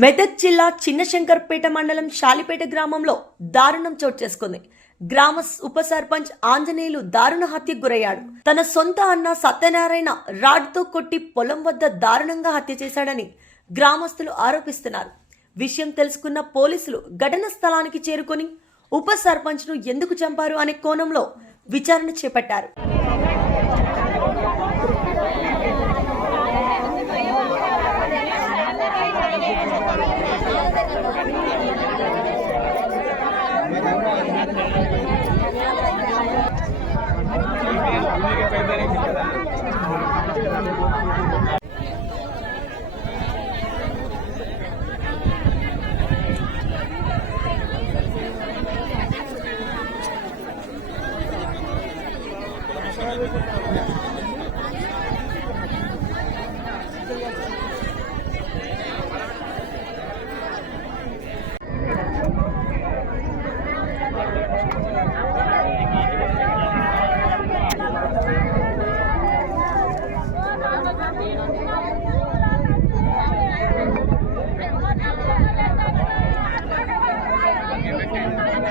మెదక్ జిల్లా చిన్నశంకర్పేట మండలం శాలిపేట గ్రామంలో దారుణం చోటు చేసుకుంది. గ్రామ ఉప సర్పంచ్ ఆంజనేయులు దారుణ హత్యకు గురయ్యాడు. తన సొంత అన్న సత్యనారాయణ రాడ్తో కొట్టి పొలం వద్ద దారుణంగా హత్య చేశాడని గ్రామస్తులు ఆరోపిస్తున్నారు. విషయం తెలుసుకున్న పోలీసులు ఘటన స్థలానికి చేరుకొని ఉప సర్పంచ్ను ఎందుకు చంపారు అనే కోణంలో విచారణ చేపట్టారు.